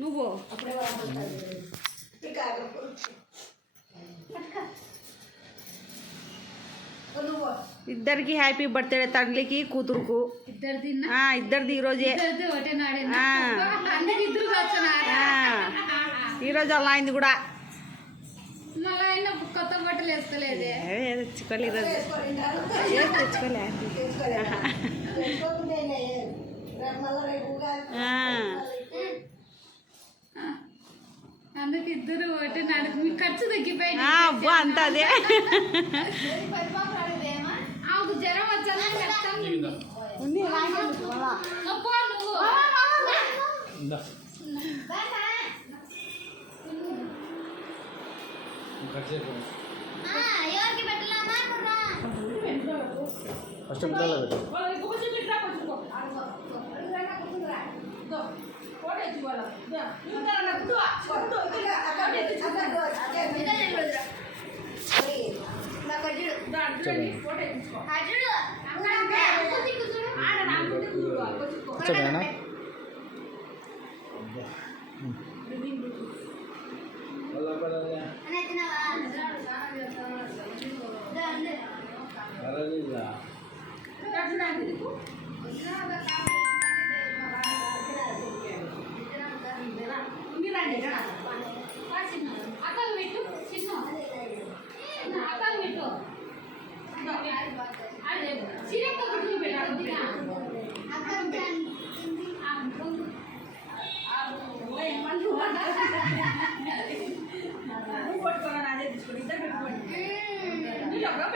నువ్వు ఇద్దరికి happy birthday, తండ్రికి కూతురుకు ఇద్దరిది ఈరోజే. ఈరోజు అలా అయింది కూడా. కొత్త బట్టలు వేసుకోలేదే, తెచ్చుకోలే ఈరోజు, తెచ్చుకోలే. అందుకు ఇద్దరు ఒకటి నడుపు, మీ ఖర్చు తగ్గిపోయింది. అబ్బా అంత అదే. ఆకు జ్వరం వచ్చాను ఫస్ట్ పెట్టాలి. చెప్పండి.